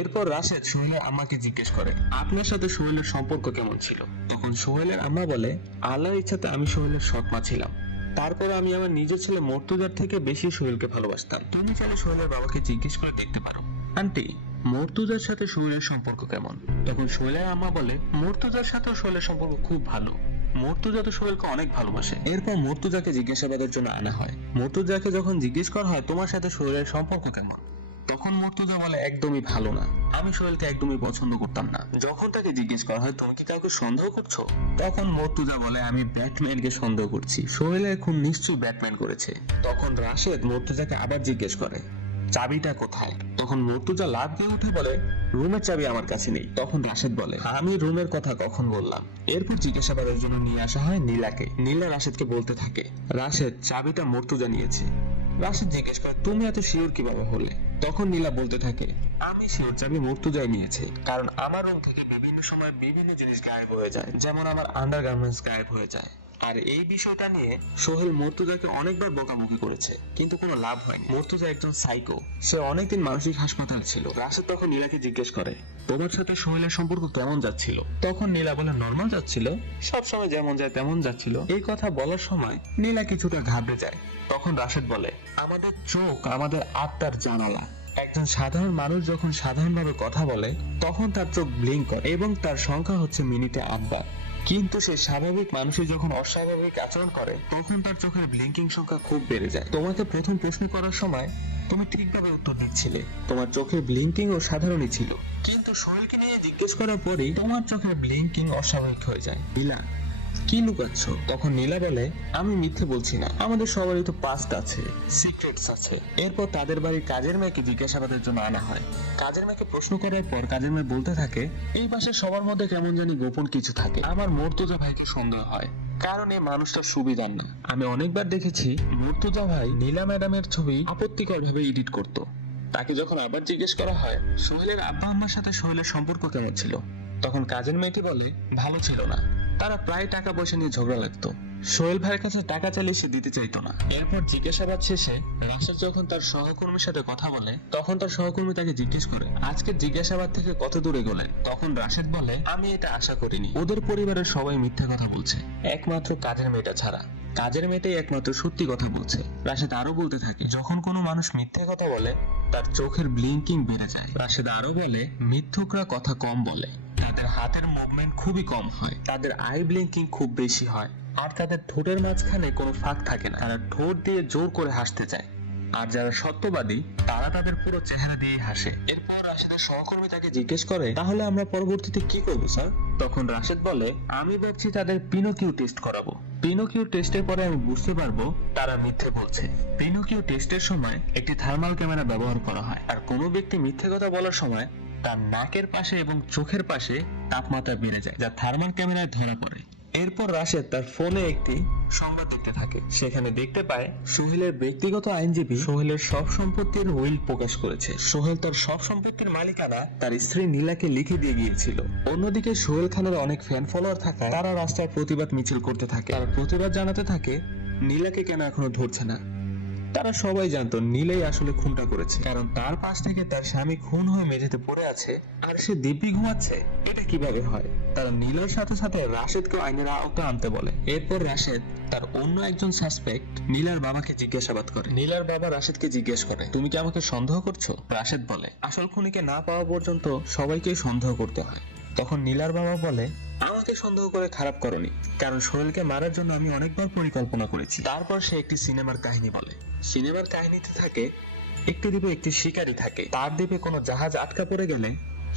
এরপর রাশেদ সোহেলের আম্মাকে জিজ্ঞেস করে, আপনার সাথে সোহেলের সম্পর্ক কেমন ছিল? তখন সোহেলের আম্মা বলে, আল্লাহর ইচ্ছাতে আমি সোহেলের সৎ মা ছিলাম। তারপরে আমি আমার নিজের ছেলে মর্তুজার থেকে বেশি সোহেলকে ভালোবাসতাম। তুমি চাইলে সোহেলের বাবাকে জিজ্ঞেস করে দেখতে পারো। আন্টি, মর্তুজার সাথে সোহেলের সম্পর্ক কেমন? তখন সোহেলের আম্মা বলে, মর্তুজার সাথে সোহেলের সম্পর্ক খুব ভালো। মর্তুজা তো সোহেলকে অনেক ভালোবাসে। এরপর মর্তুজাকে জিজ্ঞাসাবাদের জন্য আনা হয়। মর্তুজাকে যখন জিজ্ঞেস করা হয়, তোমার সাথে সোহেলের সম্পর্ক কেমন? তখন মর্তুজা বলে, একদমই ভালো না, আমি সোহেলকে একদমই পছন্দ করতাম না। যখন তাকে জিজ্ঞেস করা হয়, তুমি কি কাউকে সন্দেহ করছো? তখন মর্তুজা বলে, আমি ব্যাটম্যানকে সন্দেহ করছি, সোহেলের খুন নিশ্চয়ই ব্যাটম্যান করেছে। তখন রাশেদ মর্তুজাকে আবার জিজ্ঞেস করে, চাবিটা কোথায়? তখন মর্তুজা লাফ দিয়ে উঠে বলে, রুমের চাবি আমার কাছে নেই। তখন রাশেদ বলে, আমি রুমের কথা কখন বললাম? এরপর জিজ্ঞাসাবাদের জন্য নিয়ে আসা হয় নীলাকে। নীলা রাশেদকে বলতে থাকে, রাশেদ, চাবিটা মর্তুজা নিয়েছে। রাশেদ জিজ্ঞেস করে, তুমি এত শিওর কিভাবে হলে? তখন নীলা বলতে থাকে, আমি শিওর চাবি মর্তুজাই নিয়েছে, কারণ আমার রুম থেকে বিভিন্ন সময় বিভিন্ন জিনিস গায়েব হয়ে যায়, যেমন আমার আন্ডারগার্মেন্টস গায়েব হয়ে যায়। আর এই বিষয়টা নিয়ে সোহেল মর্তুজাকে অনেকবার বকাবকি করেছে, কিন্তু কোনো লাভ হয়নি। মর্তুজা একজন সাইকো, সে অনেকদিন মানসিক হাসপাতালে ছিল। রাশেদ তখন নীলাকে জিজ্ঞেস করে, তোমার সাথে সোহেলের সম্পর্ক কেমন যাচ্ছিল? তখন নীলা বলে, নরমাল যাচ্ছিল, সবসময় যেমন যায় তেমন যাচ্ছিল। এই কথা বলার সময় নীলা কিছুটা ঘাবড়ে যায়। তখন রাশেদ বলে, আমাদের চোখ আমাদের আত্মার জানালা। একজন সাধারণ মানুষ যখন সাধারণভাবে কথা বলে, তখন তার চোখ ব্লিঙ্ক করে এবং তার সংখ্যা হচ্ছে মিনিটে 8 বার। কিন্তু সে স্বাভাবিক মানুষের যখন অস্বাভাবিক আচরণ করে, তখন তার চোখের ব্লিঙ্কিং সংখ্যা খুব বেড়ে যায়। তোমাকে প্রথম প্রশ্ন করার সময় তুমি ঠিকভাবে উত্তর দিচ্ছিলে, তোমার চোখের ব্লিঙ্কিং ও সাধারণই ছিল, কিন্তু সোহেলকে নিয়ে জিজ্ঞেস করার পরেই তোমার চোখের ব্লিঙ্কিং অস্বাভাবিক হয়ে যায়। নীলা, কি লুকাচ্ছ? তখন নীলা বলে, আমি মিথ্যে বলছি না, আমাদের সবারই তো পাস্ট আছে, সিক্রেটস আছে। এরপর তাদের বাড়ির কাজের মেয়েকে জিজ্ঞাসাবাদের জন্য আনা হয়। কাজের মেয়েকে প্রশ্ন করার পর কাজের মেয়ে বলতে থাকে, এই বাসায় সবার মধ্যে কেমন জানি গোপন কিছু থাকে। আমার মর্তুজা ভাইকে সন্দেহ হয়, কারণ এই মানুষটা সুবিধার না। আমি অনেকবার দেখেছি মর্তুজা ভাই নীলা ম্যাডামের ছবি আপত্তিকর ভাবে এডিট করত। তাকে যখন আবার জিজ্ঞেস করা হয়, সোহেলের আব্বা আম্মার সাথে সোহেলের সম্পর্ক কেমন ছিল? তখন কাজের মেয়েটি বলে, ভালো ছিল না, তারা প্রায় টাকা পয়সা নিয়ে ঝগড়া লাগতো। সোহেল ভাইয়ের কাছে টাকা চাইলে সে দিতে চাইতো না। এরপর জিজ্ঞাসাবাদ শেষে রাশেদ যখন তার সহকর্মীর সাথে কথা বলে, তখন তার সহকর্মী তাকে জিজ্ঞেস করে, আজকে জিজ্ঞাসাবাদ থেকে কত দূরে গেলেন? তখন রাশেদ বলে, আমি এটা আশা করিনি, ওদের পরিবারের সবাই মিথ্যা কথা বলছে, একমাত্র কাজের মেয়েটা ছাড়া। কাজের মেয়েটাই একমাত্র সত্যি কথা বলছে। রাশেদ আরো বলতে থাকে, যখন কোনো মানুষ মিথ্যে কথা বলে, তার চোখের ব্লিঙ্কিং বেড়ে যায়। রাশেদ আরো বলে, মিথ্যুকরা কথা কম বলে, তাদের হাতের মুভমেন্ট খুবই কম হয়, তাদের আই ব্লিঙ্কিং খুব বেশি হয়, আর তাদের ঠোঁটের মাঝখানে কোনো ফাঁক থাকে না। তারা ঠোঁট দিয়ে জোর করে হাসতে চায়। আর যারা সত্যবাদী, তারা তাদের পুরো চেহারা দিয়ে হাসে। এরপর রাশেদের সহকর্মী তাকে জিজ্ঞেস করে, তাহলে আমরা পরবর্তীতে কি করবো স্যার? তখন রাশেদ বলে, আমি ভাবছি তাদের পিনোকিউ টেস্ট করাবো। পিনোকিউ টেস্টের পরে আমি বুঝতে পারবো তারা মিথ্যে বলছে। পিনোকিউ টেস্টের সময় একটি থার্মাল ক্যামেরা ব্যবহার করা হয়, আর কোনো ব্যক্তি মিথ্যে কথা বলার সময় তার নাকের পাশে এবং চোখের পাশে তাপমাত্রা বেড়ে যায়, যা থার্মাল ক্যামেরায় ধরা পড়ে। এরপর রাশেদ তার ফোনে একটি সংবাদ দেখতে থাকে। সেখানে দেখতে পায় সোহেলের ব্যক্তিগত আইনজীবী সোহেলের সব সম্পত্তির উইল প্রকাশ করেছে। সোহেল তার সব সম্পত্তির মালিকানা তার স্ত্রী নীলাকে লিখে দিয়ে গিয়েছিল। অন্যদিকে সোহেল খানের অনেক ফ্যান ফলোয়ার থাকায় তারা রাস্তায় প্রতিবাদ মিছিল করতে থাকে। তারা প্রতিবাদ জানাতে থাকে, নীলাকে কেন এখনো ধরছে না। তারা সবাই জানতো নীলাই আসলে খুনটা করেছে, কারণ তার পাশ থেকে তার স্বামী খুন হয়ে মেঝেতে পড়ে আছে আর সে দিব্যি ঘুমাচ্ছে। এটা কিভাবে হয়? তারা নীলার সাথে সাথে রাশেদকে আইনের আওতায় আনতে বলে। এরপর রাশেদ তার অন্য একজন সাসপেক্ট নীলার বাবাকে জিজ্ঞাসাবাদ করে। নীলার বাবা রাশেদকে জিজ্ঞেস করে, তুমি কি আমাকে সন্দেহ করছো? রাশেদ বলে, আসল খুনিকে না পাওয়া পর্যন্ত সবাইকেই সন্দেহ করতে হয়। তখন নীলার বাবা বলে, আমাকে সন্দেহ করে খারাপ করনি, কারণ সোহেলকে মারার জন্য আমি অনেকবার পরিকল্পনা করেছি। তারপর সে একটি সিনেমার কাহিনী বলে। সিনেমার কাহিনীতে থাকে, একটি দ্বীপে একটি শিকারী থাকে। তার দ্বীপে কোনো জাহাজ আটকা পড়ে গেলে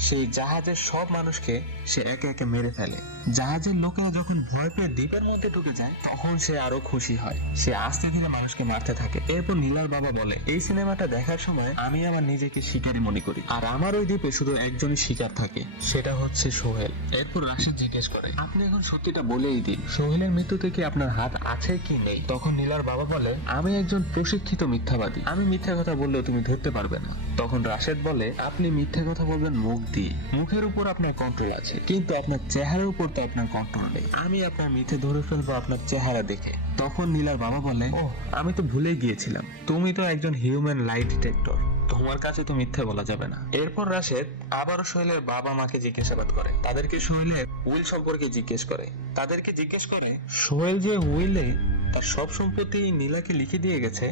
সেই জাহাজের সব মানুষকে সে একে একে মেরে ফেলে। জাহাজের লোকেরা যখন ভয় পেয়ে দ্বীপের মধ্যে ঢুকে যায় তখন সে আরো খুশি হয়। সে আস্তে ধীরে মানুষকে মারতে থাকে। এরপর নীলার বাবা বলে, এই সিনেমাটা দেখার সময় আমি আমার নিজেকে শিকারী মনে করি, আর আমার ওই দ্বীপে শুধু একজনই শিকার থাকে, সেটা হচ্ছে সোহেল। এরপর রাশেদ জিজ্ঞেস করে, আপনি এখন সত্যিটা বলেই দিন, সোহেলের মৃত্যুতে কি আপনার হাত আছে কি নেই? তখন নীলার বাবা বলে, আমি একজন প্রশিক্ষিত মিথ্যাবাদী, আমি মিথ্যা কথা বললেও তুমি ধরতে পারবে না। তখন রাশেদ বলে, আপনি মিথ্যা কথা বলবেন মুখ দিয়ে, মুখের উপর আপনার কন্ট্রোল আছে, কিন্তু আপনার চেহারার উপর তো আপনার কন্ট্রোল নেই। আমি আপনার মিথ্যে ধরে ফেলবো আপনার চেহারা দেখে। তখন নীলার বাবা বলে, ও আমি তো ভুলে গিয়েছিলাম, তুমি তো একজন হিউম্যান লাই ডিটেক্টর, তোমার কাছে তো মিথ্যে বলা যাবে না। এরপর রাশেদ আবারও সোহেলের বাবা মাকে জিজ্ঞাসাবাদ করে, তাদেরকে সোহেলের উইল সম্পর্কে জিজ্ঞেস করে। তাদেরকে জিজ্ঞেস করে, সোহেল যে উইলে তার সব সম্পত্তি নীলাকে লিখে দিয়ে গেছে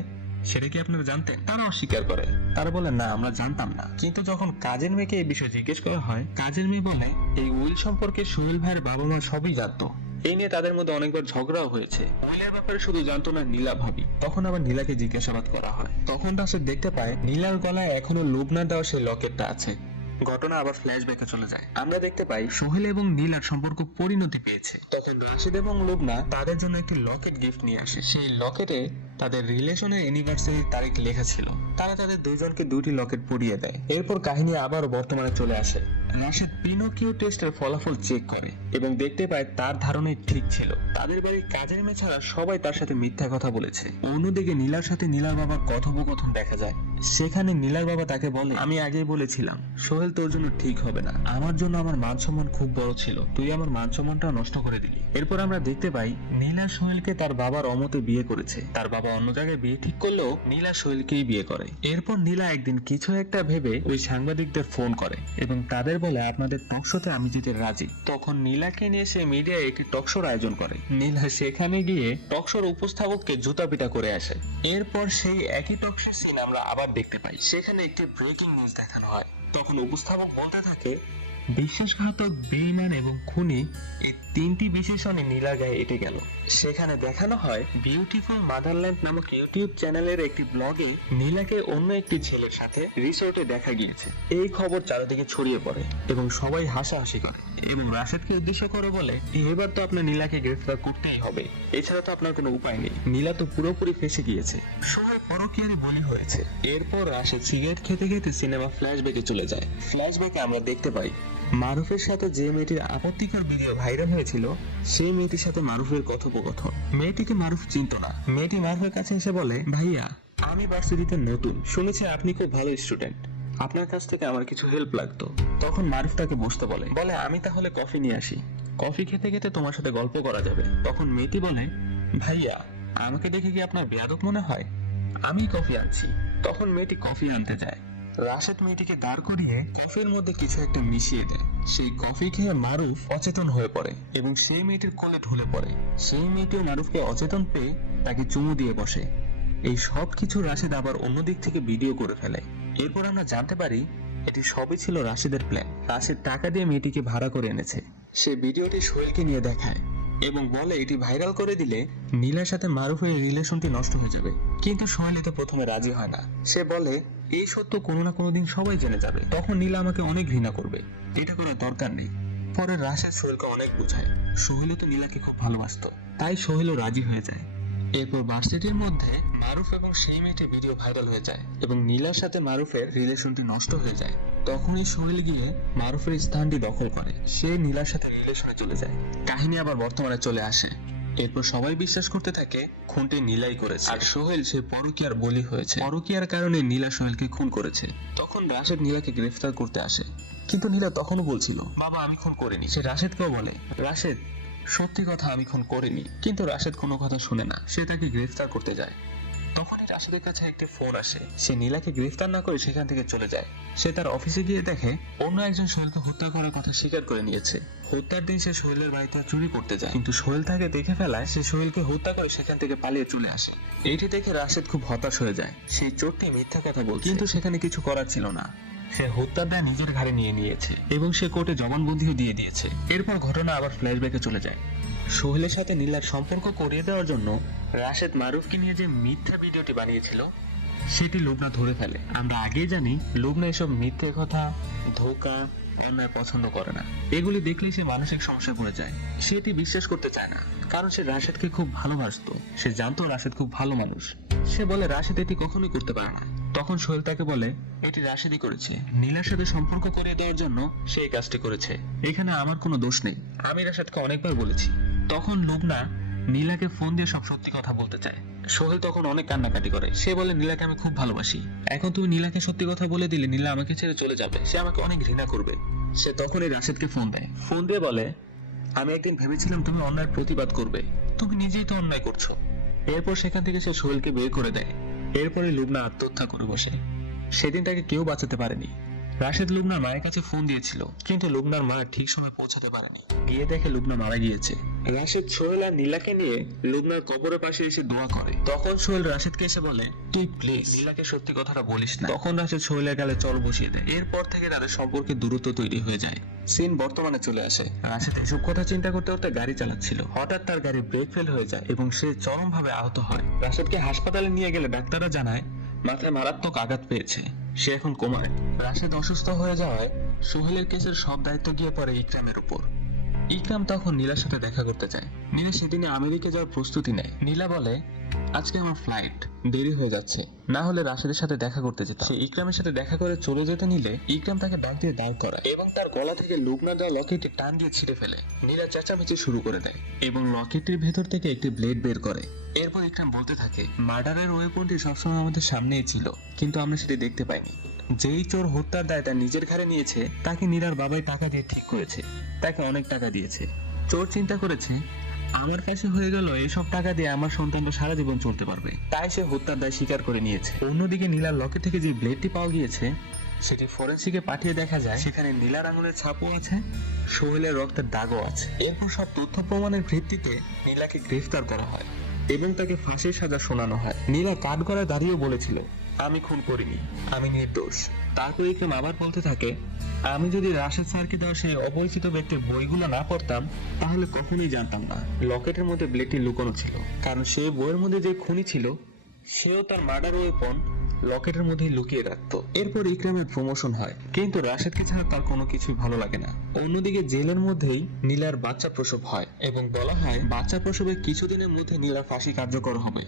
সেটা কি আপনারা জানতেন? তারা অস্বীকার করে। তারা বলে, না আমরা জানতাম না। কিন্তু যখন কাজের মেয়েকে এই বিষয়ে জিজ্ঞেস করা হয়, কাজের মেয়ে বলে, এই উইল সম্পর্কে সোহেল ভাইয়ের বাবা মা সবই জানতো। এই নিয়ে তাদের মধ্যে অনেকবার ঝগড়াও হয়েছে। উইলের ব্যাপারে শুধু জানতো না নীলা ভাবি। তখন আবার নীলাকে জিজ্ঞাসাবাদ করা হয়। তখন রাশেদ দেখতে পায় নীলার গলায় এখনো লুবনা দেওয়া সেই লকেটটা আছে। ঘটনা আবার ফ্ল্যাশব্যাকে চলে যায়। আমরা দেখতে পাই সোহেল এবং নীলার সম্পর্ক পরিণতি পেয়েছে। তখন রাশেদ এবং লুবনা তাদের জন্য একটি লকেট গিফট নিয়ে আসে। সেই লকেটে তাদের রিলেশনের অ্যানিভার্সারির তারিখ লেখা ছিল। তারা তাদের দুইজনকে দুইটি লকেট পরিয়ে দেয়। এরপর কাহিনী আবার বর্তমানে চলে আসে। রাশেদ পিনোকিও টেস্টের ফলাফল চেক করে এবং দেখতে পায় তার ধারণাই ঠিক ছিল। তাদের বাড়ির কাজের মেয়ে ছাড়া সবাই তার সাথে মিথ্যা কথা বলেছে। অন্যদিকে নীলার সাথে নীলার বাবার কথোপকথন দেখা যায়। সেখানে নীলার বাবা তাকে বলে, আমি আগেই বলেছিলাম সোহেল তোর জন্য ঠিক হবে না, আমার জন্য আমার মান সম্মান খুব বড় ছিল, তুই আমার মান সম্মানটা নষ্ট করে দিলি। এরপর আমরা দেখতে পাই নীলা সোহেলকে তার বাবার অমতে বিয়ে করেছে। তার বাবা অন্য জায়গায় বিয়ে ঠিক করলেও নীলা সোহেলকেই বিয়ে করে। এরপর নীলা একদিন কিছু একটা ভেবে ওই সাংবাদিকদের ফোন করে এবং তাদের বলে, আপনাদের টকশোতে আমি যেতে রাজি। তখন নীলাকে নিয়ে সে মিডিয়ায় একটি টকশোর আয়োজন করে। নীলা সেখানে গিয়ে টকশোর উপস্থাপককে জুতা পিটা করে আসে। এরপর সেই একই টকশোর সিন আমরা আবার দেখতে পাই। সেখানে একটি ব্রেকিং নিউজ দেখানো হয়। তখন উপস্থাপক বলতে থাকে, বিশ্বাসঘাতক, বেঈমান এবং খুনি, এই তিনটি বিশেষণে নীলার গায়ে এঁটে গেল। সেখানে দেখানো হয় বিউটিফুল মাদারল্যান্ড নামক ইউটিউব চ্যানেলের একটি ব্লগে নীলাকে অন্য একটি ছেলের সাথে রিসোর্টে দেখা গিয়েছে। এই খবর চারিদিকে ছড়িয়ে পড়ে এবং সবাই হাসাহাসি করে এবং রাশেদকে উদ্দেশ্য করে বলে, এবার তো আপনার নীলাকে গ্রেফতার করতেই হবে, এছাড়া তো আপনার কোনো উপায় নেই, নীলা তো পুরোপুরি ফেঁসে গিয়েছে, সোহেল পরকীয়ারই বলি হয়েছে। এরপর রাশেদ সিগারেট খেতে খেতে সিনেমা ফ্ল্যাশব্যাকে চলে যায়। ফ্ল্যাশব্যাকে আমরা দেখতে পাই মারুফের সাথে যে মেয়েটির আপত্তিকর ভিডিও ভাইরাল হয়েছিল সেই মেয়েটির সাথে মারুফের কথোপকথন। মেয়েটিকে মারুফ চিনতো না। মেয়েটি মারুফের কাছে এসে বলে, ভাইয়া আমি ভার্সিটিতে নতুন, শুনেছি আপনি খুব ভালো স্টুডেন্ট, আপনার কাছ থেকে আমার কিছু হেল্প লাগতো। তখন মারুফ তাকে বসতে বলে, আমি তাহলে কফি নিয়ে আসি, কফি খেতে খেতে তোমার সাথে গল্প করা যাবে। তখন মেয়েটি বলে, ভাইয়া আমাকে দেখে কি আপনার বেয়াদব মনে হয়, আমি কফি আনছি। তখন মেয়েটি কফি আনতে যায়। রাশেদ মেয়েটিকে দাঁড় করিয়ে কফির মধ্যে কিছু একটা মিশিয়ে দেয়। সেই কফি খেয়ে মারুফ অচেতন হয়ে পড়ে এবং সেই মেয়েটির কোলে ঢলে পড়ে। সেই মেয়েটিও মারুফকে অচেতন পেয়ে তাকে চুমু দিয়ে বসে। এই সব কিছু রাশেদ আবার অন্য দিক থেকে ভিডিও করে ফেলে। এরপর আমরা জানতে পারি এটি সবই ছিল রাশেদের প্ল্যান। রাশেদ টাকা দিয়ে মেয়েটিকে ভাড়া করে এনেছে। সে ভিডিওটি সোহেলকে নিয়ে দেখায় এবং বলে এটি ভাইরাল করে দিলে নীলার সাথে মারুফের রিলেশনটি নষ্ট হয়ে যাবে। কিন্তু সোহেল এতে প্রথমে রাজি হয় না। সে বলে, এই সত্য কোনো না কোনো দিন সবাই জেনে যাবে, তখন নীলা আমাকে অনেক ঘৃণা করবে, এটা করার দরকার নেই। পরে রাশেদ সোহেলকে অনেক বোঝায়। সোহেলও তো নীলাকে খুব ভালোবাসতো, তাই সোহেলও রাজি হয়ে যায়। এরপর ভার্সিটির মধ্যে মারুফ এবং সেই মেয়েটির ভিডিও ভাইরাল হয়ে যায় এবং নীলার সাথে মারুফের রিলেশনটি নষ্ট হয়ে যায়। তখনই সোহেল গিয়ে মারুফের স্থানটি দখল করে। সে নীলার সাথে রিলেশনে চলে যায়। কাহিনী আবার বর্তমানে চলে আসে। এরপর সবাই বিশ্বাস করতে থাকে খুনটি নীলাই করেছে আর সোহেল সে পরকীয়ার বলি হয়েছে। পরকীয়ার কারণে নীলা সোহেলকে খুন করেছে। তখন রাশেদ নীলাকে গ্রেফতার করতে আসে, কিন্তু নীলা তখনও বলছিল, বাবা আমি খুন করিনি। সে রাশেদকেও বলে, রাশেদ সত্যি কথা আমি খুন করিনি। কিন্তু রাশেদ কোনো কথা শুনে না। সে তাকে গ্রেফতার করতে যায়। তখনই রাশেদের কাছে একটি ফোন আসে। সে নীলাকে গ্রেফতার না করে সেখান থেকে চলে যায়। সে তার অফিসে গিয়ে দেখে অন্য একজন সোহেলকে হত্যা করার কথা স্বীকার করে নিয়েছে। হত্যার দিন সে সোহেলের বাড়িতে চুরি করতে যায়, কিন্তু সোহেল তাকে দেখে ফেলায় সে সোহেলকে হত্যা করে সেখান থেকে পালিয়ে চলে আসে। এইটি দেখে রাশেদ খুব হতাশ হয়ে যায়। সেই চোরটি মিথ্যা কথা বলছে, কিন্তু সেখানে কিছু করার ছিল না। সে হত্যার দায় নিজের ঘাড়ে নিয়ে নিয়েছে এবং সে কোর্টে জবানবন্দিও দিয়ে দিয়েছে। এরপর ঘটনা আবার ফ্ল্যাশব্যাকে চলে যায়। সোহেলের সাথে নীলার সম্পর্ক করিয়ে দেওয়ার জন্য রাশেদ মারুফকে নিয়ে যে মিথ্যা ভিডিওটি বানিয়েছিল সেটি লুবনা ধরে ফেলে। আমরা আগেই জানি লুবনা এসব মিথ্যে কথা, ধোঁকা অন্যায় পছন্দ করে না। এগুলি দেখলেই সে মানসিক সমস্যায় পড়ে যায়। সে এটি বিশ্বাস করতে চায় না, কারণ সে রাশেদকে খুব ভালোবাসতো। সে জানতো রাশেদ খুব ভালো মানুষ। সে বলে রাশেদ এটি কখনোই করতে পারে না। তখন সোহেল তাকে বলে এটি রাশেদই করেছে, নীলার সাথে সম্পর্ক করিয়ে দেওয়ার জন্য সে এই কাজটি করেছে। এখানে আমার কোনো দোষ নেই, আমি রাশেদকে অনেকবার বলেছি। তখন লুবনা নীলাকে ফোন দিয়ে সব সত্যি কথা বলতে চায়। সোহেল তখন অনেক কান্নাকাটি করে। সে বলে নীলাকে আমি খুব ভালোবাসি, এখন তুমি নীলাকে সত্যি কথা বলে দিলে নীলা আমাকে ছেড়ে চলে যাবে, সে আমাকে অনেক ঘৃণা করবে। সে তখনই রাশেদকে ফোন দেয়। ফোন দিয়ে বলে আমি একদিন ভেবেছিলাম তুমি অন্যায়ের প্রতিবাদ করবে, তুমি নিজেই তো অন্যায় করছো। এরপর সেখান থেকে সে সোহেলকে বের করে দেয়। এরপরে লুবনা আত্মহত্যা করে বসে। সেদিন তাকে কেউ বাঁচাতে পারেনি। রাশেদ লুবনার মায়ের কাছে ফোন দিয়েছিল, কিন্তু লুবনার মা ঠিক সময় পৌঁছাতে পারেনি। গিয়ে দেখে লুবনা মারা গিয়েছে। রাশেদ সোহেল আর নীলাকে নিয়ে লুবনার কবরের পাশে এসে দোয়া করে। তখন সোহেল রাশেদকে এসে বলে তুই প্লিজ নীলাকে সত্যি কথাটা বলিস না। তখন রাশেদ সোহেলের গালে চড় বসিয়ে দেয়। এরপর থেকে তাদের সম্পর্কে দূরত্ব তৈরি হয়ে যায়। সিন বর্তমানে চলে আসে। রাশেদ এসব কথা চিন্তা করতে করতে গাড়ি চালাচ্ছিল। হঠাৎ তার গাড়ি ব্রেক ফেল হয়ে যায় এবং সে চরমভাবে আহত হয়। রাশেদকে হাসপাতালে নিয়ে গেলে ডাক্তাররা জানায় মাথায় মারাত্মক আঘাত পেয়েছে, সে এখন কোমায়। রাশেদ অসুস্থ হয়ে যাওয়ায় সোহেলের কেসের সব দায়িত্ব গিয়ে পড়ে ইকরামের উপর। ইকরাম তখন নীলার সাথে দেখা করতে চায়। নীলা সেদিনে আমেরিকা যাওয়ার প্রস্তুতি নেয়। নীলা বলে আজকে আমার ফ্লাইট, দেরি হয়ে যাচ্ছে, না হলে রাশেদের সাথে দেখা করতে যেত। সে ইকরামের সাথে দেখা করে চলে যেতে নিলে ইকরাম তাকে ব্যাগ দিয়ে দাঁড় করায় এবং তার গলা থেকে লুবনা দেওয়া লকেটটি টান দিয়ে ছিঁড়ে ফেলে। নীলা চেঁচামেচি শুরু করে দেয় এবং লকেটটির ভেতর থেকে একটি ব্লেড বের করে। এরপর ইকরাম বলতে থাকে মার্ডারের ওয়েপনটি সবসময় আমাদের সামনেই ছিল, কিন্তু আমরা সেটি দেখতে পাইনি। যেই চোর হত্যার দায় তার নিজের ঘাড়ে নিয়েছে তাকে নীলার বাবাই টাকা দিয়ে ঠিক করেছে, তাকে অনেক টাকা দিয়েছে। চোর চিন্তা করেছে আমার কাছে হয়ে গেল, এসব টাকা দিয়ে আমার সন্তানটা সারা জীবন চলতে পারবে, তাই সে হত্যার দায় স্বীকার করে নিয়েছে। অন্যদিকে নীলার লকেট থেকে যে ব্লেডটি পাওয়া গিয়েছে সেটি ফরেন্সিকে পাঠিয়ে দেখা যায় সেখানে নীলার আঙুলের ছাপও আছে, সোহেলের রক্তের দাগও আছে। এরপর সব তথ্য প্রমাণের ভিত্তিতে নীলাকে গ্রেফতার করা হয় এবং তাকে ফাঁসির সাজা শোনানো হয়। নীলা কাঠগড়ায় দাঁড়িয়ে বলেছিল আমি খুন করিনি, আমি নির্দোষ। তারপর ইকরাম আবার বলতে থাকে আমি যদি রাশেদ স্যারকে দেওয়া সেই অপরিচিত ব্যক্তির বইগুলো না পড়তাম তাহলে কখনোই জানতাম না লকেটের মধ্যে ব্লেডটি লুকানো ছিল, কারণ সেই বইয়ের মধ্যে যে খুনি ছিল সেও তার মার্ডার ওয়েপন লকেটের মধ্যেই লুকিয়ে রাখতো। এরপর ইকরামের প্রমোশন হয়, কিন্তু রাশেদকে ছাড়া তার কোনো কিছুই ভালো লাগে না। অন্যদিকে জেলের মধ্যেই নীলার বাচ্চা প্রসব হয় এবং বলা হয় বাচ্চা প্রসবের কিছুদিনের মধ্যে নীলার ফাঁসি কার্যকর হবে।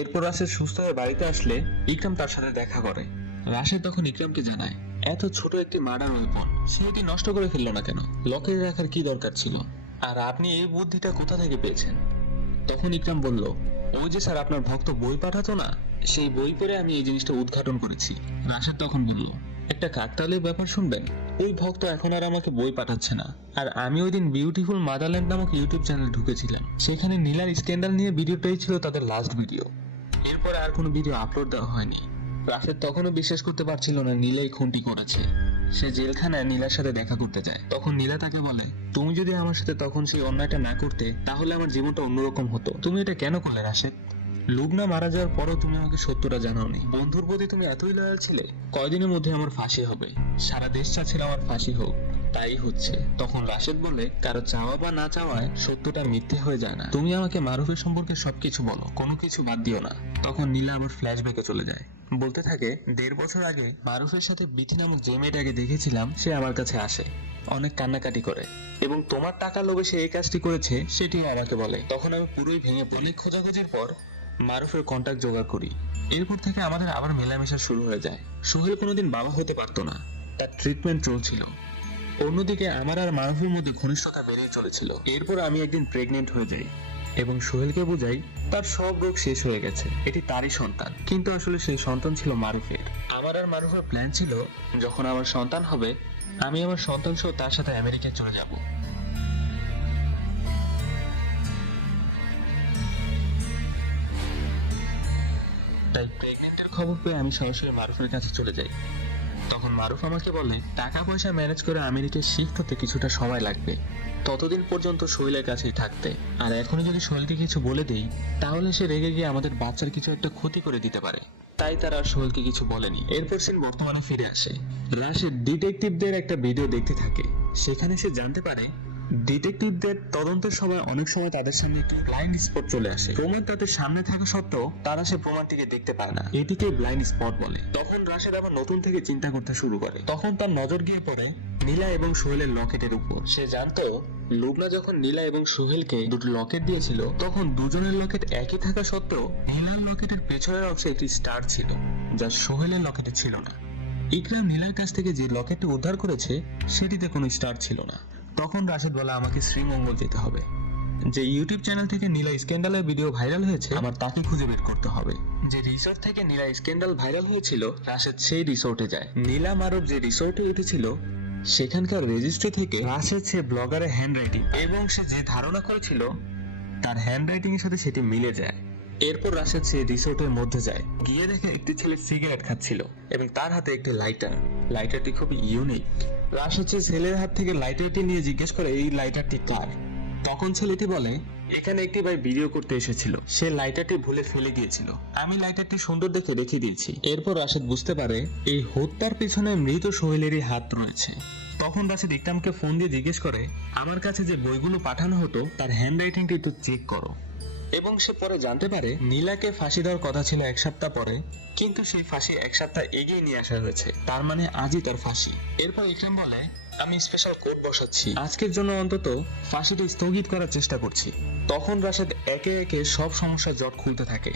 এরপর রাশেদ সুস্থ হয়ে বাড়িতে আসলে ইকরাম তার সাথে দেখা করে। রাশেদ তখন ইকরামকে জানায় এত ছোট একটি মার্ডার ওয়েপন সে এটি নষ্ট করে ফেললো না কেন, লকেটে রাখার কি দরকার ছিল, আর আপনি এই বুদ্ধিটা কোথা থেকে পেয়েছেন? তখন ইকরাম বলল ওই যে স্যার আপনার ভক্ত বই পাঠাতো না, সেই বই পড়ে আমি এই জিনিসটা উদ্ঘাটন করেছি। রাশেদ তখন বলল একটা কাকতালীয় ব্যাপার শুনবেন, ওই ভক্ত এখন আর আমাকে বই পাঠাচ্ছে না, আর আমি ওই দিন বিউটিফুল মাদারল্যান্ড নামক ইউটিউব চ্যানেল ঢুকেছিলাম, সেখানে নীলার স্ক্যান্ডাল নিয়ে ভিডিওটাই ছিল তাদের লাস্ট ভিডিও। এরপরে আর কোনো ভিডিও আপলোড দেওয়া হয়নি। রাশেদ তখনও বিশ্বাস করতে পারছিল না নীলাই খুনটি করেছে। সে জেলখানায় নীলার সাথে দেখা করতে যায়। তখন নীলা তাকে বলে তুমি যদি আমার সাথে তখন সেই অন্যায়টা না করতে তাহলে আমার জীবনটা অন্যরকম হতো, তুমি এটা কেন করলে রাশেদ? লুবনা মারা যাওয়ার পরও তুমি আমাকে সত্যটা জানাওনি, বন্ধুর প্রতি তুমি এতই লয়াল ছিলে। কয়দিনের মধ্যে আমার ফাঁসি হবে, সারা দেশ চাচ্ছিল আমার ফাঁসি হোক, তাই হচ্ছে। তখন রাশেদ বলে কারো চাওয়া বা না চাওয়ায় সত্যটা মিথ্যে হয়ে যায় না, তুমি আমাকে মারুফের সম্পর্কে সবকিছু বলো, কোনো কিছু বাদ দিও না। তখন নীলা আবার ফ্ল্যাশব্যাকে চলে যায়, বলতে থাকে 1.5 বছর আগে মারুফের সাথে বিথি নামক যে মেয়েটাকে দেখেছিলাম সে আমার কাছে আসে, অনেক কান্নাকাটি করে এবং তোমার টাকা লোভে সে এই কাজটি করেছে সেটিও আমাকে বলে। তখন আমি পুরোই ভেঙে পড়ি। অনেক খোঁজাখুঁজির পর মারুফের কন্টাক্ট জোগাড় করি। এরপর থেকে আমাদের আবার মেলামেশা শুরু হয়ে যায়। সোহেল কোনোদিন বাবা হতে পারতো না, তার ট্রিটমেন্ট চলছিল। অন্যদিকে আমার আর মারুফের মধ্যে ঘনিষ্ঠতা বেড়েই চলেছিল। এরপর আমি একদিন প্রেগনেন্ট হয়ে যাই এবং সোহেলকে বুঝাই তার সব রোগ শেষ হয়ে গেছে, এটি তারই সন্তান, কিন্তু আসলে সেই সন্তান ছিল মারুফের। আমার আর মারুফের প্ল্যান ছিল যখন আমার সন্তান হবে আমি আমার সন্তান সহ তার সাথে আমেরিকায় চলে যাব। তাই প্রেগনেন্টের খবর পেয়ে আমি সরাসরি মারুফের কাছে চলে যাই। তখন মারুফ আমাকে বলে টাকা পয়সা ম্যানেজ করে আমেরিকায় শিফট হতে কিছুটা সময় লাগবে, ততদিন পর্যন্ত সোহেলের কাছেই থাকতে, আর এখনই যদি সোহেলকে কিছু বলে দেই তাহলে সে রেগে গিয়ে আমাদের বাচ্চার কিছু একটা ক্ষতি করে দিতে পারে, তাই তারা আর সোহেলকে কিছু বলেনি। এরপর সিন বর্তমানে ফিরে আসে। রাশেদ ডিটেকটিভদের একটা ভিডিও দেখতে থাকে, সেখানে সে জানতে পারে ডিটেকটিভদের তদন্তের সময় অনেক সময় তাদের সামনে একটি ব্লাইন্ড স্পট চলে আসে। প্রমাণ তাদের সামনে থাকা সত্ত্বেও তারা সে প্রমাণটিকে দেখতে পায় না, এটিকে ব্লাইন্ড স্পট বলে। তখন রাশেদ আবার নতুন থেকে চিন্তা করতে শুরু করে। তখন তার নজর গিয়ে পড়ে নীলা এবং সোহেলের লকেটের উপর। সে জানতো লুবনা যখন নীলা এবং সোহেলকে দুটো লকেট দিয়েছিল তখন দুজনের লকেট একই থাকা সত্ত্বেও নীলার লকেটের পেছনের অংশে একটি স্টার ছিল, যা সোহেলের লকেটে ছিল না। ইকরাম নীলার কাছ থেকে যে লকেটটি উদ্ধার করেছে সেটিতে কোনো স্টার ছিল না। তখন রাশেদ বলে আমাকে শ্রীমঙ্গল যেতে হবে। যে ইউটিউব চ্যানেল থেকে নীলা স্ক্যান্ডালের ভিডিও ভাইরাল হয়েছে আমার তাকে খুঁজে বের করতে হবে। যে রিসোর্ট থেকে নীলা স্ক্যান্ডাল ভাইরাল হয়েছিল রাশেদ সেই রিসোর্টে যায়। নীলা মারুফ যে রিসোর্টে উঠেছিল সেখানকার রেজিস্ট্রি থেকে রাশেদ সে ব্লগারের হ্যান্ডরাইটিং এবং সে যে ধারণা করেছিল তার হ্যান্ডরাইটিং এর সাথে সেটি মিলে যায়। এরপর রাশেদ সে রিসোর্টের মধ্যে যায়, গিয়ে দেখে একটি ছেলে সিগারেট খাচ্ছিল এবং তার হাতে একটি লাইটার। লাইটারটি খুব ইউনিক। রাশেদ সে ছেলের হাত থেকে লাইটারটি নিয়ে জিজ্ঞেস করে এই লাইটারটি কার। তখন ছেলেটি বলে এখানে একটি ভাই ভিডিও করতে এসেছিল, সে লাইটারটি ভুলে ফেলে গিয়েছিল, আমি লাইটারটি সুন্দর দেখে রেখে দিয়েছি। এরপর রাশেদ বুঝতে পারে এই হত্যার পিছনে মৃত সোহেলেরই হাত রয়েছে। তখন রাশেদ ইকরামকে ফোন দিয়ে জিজ্ঞেস করে আমার কাছে যে বইগুলো পাঠানো হতো তার হ্যান্ডরাইটিংটি একটু চেক করো। এবং সে পরে জানতে পারে নীলাকে ফাঁসি দেওয়ার কথা ছিল 1 সপ্তাহ পরে, কিন্তু সেই ফাঁসি 1 সপ্তাহ এগিয়ে নিয়ে আসা হয়েছে, তার মানে আজই তার ফাঁসি। এরপর ইকরাম বলে আমি স্পেশাল কোর্ট বসাচ্ছি, আজকের জন্য অন্তত ফাঁসিটি স্থগিত করার চেষ্টা করছি। তখন রাশেদ একে একে সব সমস্যার জট খুলতে থাকে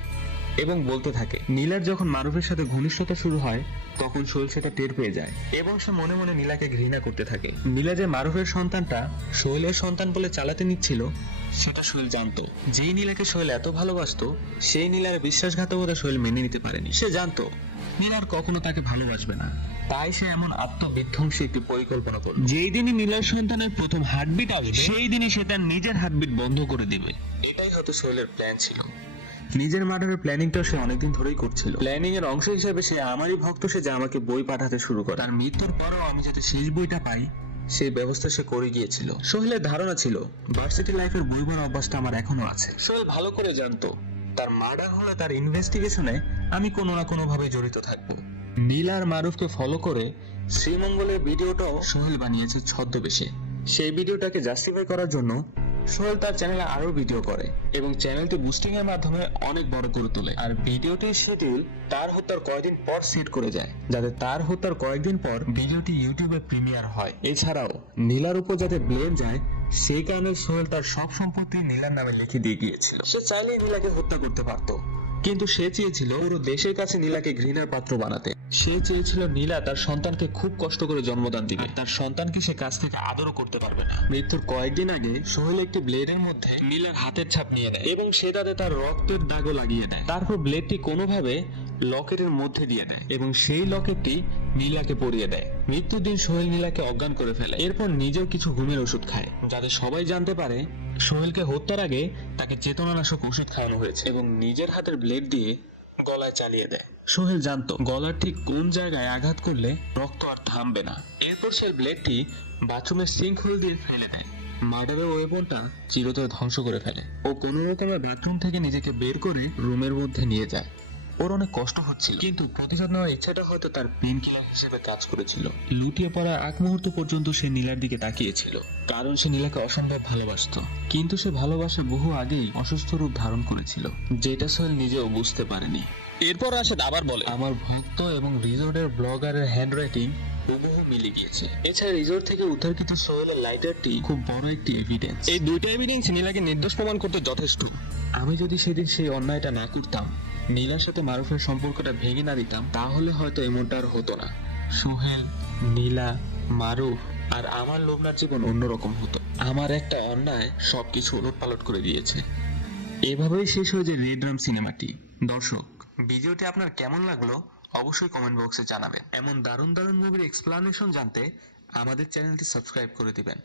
এবং বলতে থাকে নীলার যখন মারুফের সাথে ঘনিষ্ঠতা শুরু হয় তখন সোহেল সেটা টের পেয়ে যায় এবং সে মনে মনে নীলাকে ঘৃণা করতে থাকে। নীলা যে মারুফের সন্তানটা সোহেলের সন্তান বলে চালাতে নিচ্ছিল সেটা সোহেল জানতো। যেই নীলাকে সোহেল এত ভালোবাসতো সেই নীলার বিশ্বাসঘাতকতা সোহেল মেনে নিতে পারেনি। সে জানতো নীলার কখনো তাকে ভালোবাসবে না, তাই সে এমন আত্মবিধ্বংসী একটি পরিকল্পনা করল। যেই দিনই নীলার সন্তানের প্রথম হার্টবিট আসবে সেই দিনই সে তার নিজের হার্টবিট বন্ধ করে দিবে। এটাই হয়তো সোহেলের প্ল্যান ছিল। নিজের মার্ডারের প্ল্যানিংটাও সে অনেকদিন ধরেই করছিল। প্ল্যানিং এর অংশ হিসেবে সে আমারই ভক্ত, সে যে আমাকে বই পাঠাতে শুরু করে। তার মৃত্যুর পরও আমি যাতে শেষ বইটা পাই সেই ব্যবস্থা সে করে গিয়েছিল। সোহেলের ধারণা ছিল ভার্সিটি লাইফের বই পড়ার অভ্যাসটা আমার এখনো আছে। সোহেল ভালো করে জানতো তার মার্ডার হলে তার ইনভেস্টিগেশনে আমি কোনো না কোনো ভাবে জড়িত থাকবো। নীলা আর মারুফকে ফলো করে শ্রীমঙ্গলের ভিডিওটাও সোহেল বানিয়েছে ছদ্মবেশে। সেই ভিডিওটাকে জাস্টিফাই করার জন্য সোহেল তার চ্যানেলে আরো ভিডিও করে এবং চ্যানেলটি বুস্টিং এর মাধ্যমে অনেক বড় করে তোলে। আর ভিডিওটির শিডিউল তার হত্যার কয়েকদিন পর সেট করে যায়, যাতে তার হত্যার কয়েকদিন পর ভিডিওটি ইউটিউবে প্রিমিয়ার হয়। এছাড়াও নীলার উপর যাতে ব্লেম যায় সেই কারণে সোহেল তার সব সম্পত্তি নীলার নামে লিখে দিয়ে গিয়েছিল। সে চাইলেই নীলাকে হত্যা করতে পারত, কিন্তু সে চেয়েছিল পুরো দেশের কাছে নীলাকে ঘৃণার পাত্র বানাতে। সে চেয়েছিল নীলা তার সন্তানকে খুব কষ্ট করে জন্মদান দিবে, তার সন্তানকে সে কাছ থেকে আদরও করতে পারবে না। মৃত্যুর কয়েকদিন আগে সোহেল একটি ব্লেডের মধ্যে নীলার হাতের ছাপ নিয়ে নেয় এবং সে তাতে তার রক্তের দাগও লাগিয়ে দেয়। তারপর ব্লেডটি কোনোভাবে লকেটের মধ্যে দিয়ে দেয় এবং সেই লকেটটি নীলাকে পরিয়ে দেয়। মৃত্যুর দিন সোহেল নীলাকে অজ্ঞান করে ফেলে, এরপর নিজেও কিছু ঘুমের ওষুধ খায় যাতে সবাই জানতে পারে সোহেলকে হত্যার আগে তাকে চেতনানাশক ওষুধ খাওয়ানো হয়েছে এবং নিজের হাতের ব্লেড দিয়ে গলায় চালিয়ে দেয়। সোহেল জানতো গলার ঠিক কোন জায়গায় আঘাত করলে রক্ত আর থামবে না। এরপর সে ব্লেডটি বাথরুমের সিঙ্ক হোল দিয়ে ফেলে দেয়। মার্ডারের ওয়েপনটা চিরতরে ধ্বংস করে ফেলে ও কোনো রকমের বাথরুম থেকে নিজেকে বের করে রুমের মধ্যে নিয়ে যায়। ওর অনেক কষ্ট হচ্ছিল, কিন্তু প্রতিশোধ নেওয়ার ইচ্ছাটা হয়তো তার পেন কিলার হিসেবে কাজ করেছিল। লুটিয়ে পড়ার আগ মুহূর্ত পর্যন্ত সে নীলার দিকে তাকিয়েছিল, কারণ সে নীলাকে অসম্ভব ভালোবাসতো। কিন্তু সে ভালোবাসা বহু আগেই অসুস্থ রূপ ধারণ করেছিল, যেটা সোহেল নিজেও বুঝতে পারেনি। এরপর রাশেদ আবার বলে আমার ভক্ত এবং রিজোর্টের ব্লগারের হ্যান্ডরাইটিং হুবহু মিলে গিয়েছে। এছাড়া রিজোর্ট থেকে উদ্ধারকৃত সোহেলের লাইটারটি খুব বড় একটি এভিডেন্স। এই দুইটা এভিডেন্স নীলাকে নির্দোষ প্রমাণ করতে যথেষ্ট। আমি যদি সেদিন সেই অন্যায়টা না করতাম, নীলার সাথে মারুফের সম্পর্কটা ভেঙে না দিতাম, তাহলে হয়তো এমনটা আর হতো না। সোহেল, নীলা, মারুফ আর আমার লুবনার জীবন অন্যরকম হতো। আমার একটা অন্যায় সবকিছু উলটপালট করে দিয়েছে। এভাবেই শেষ হয়ে যায় রেড রাম সিনেমাটি। দর্শক, ভিডিওটি আপনার কেমন লাগলো অবশ্যই কমেন্ট বক্সে জানাবেন। এমন দারুণ দারুণ মুভির এক্সপ্লানেশন জানতে আমাদের চ্যানেলটি সাবস্ক্রাইব করে দিবেন।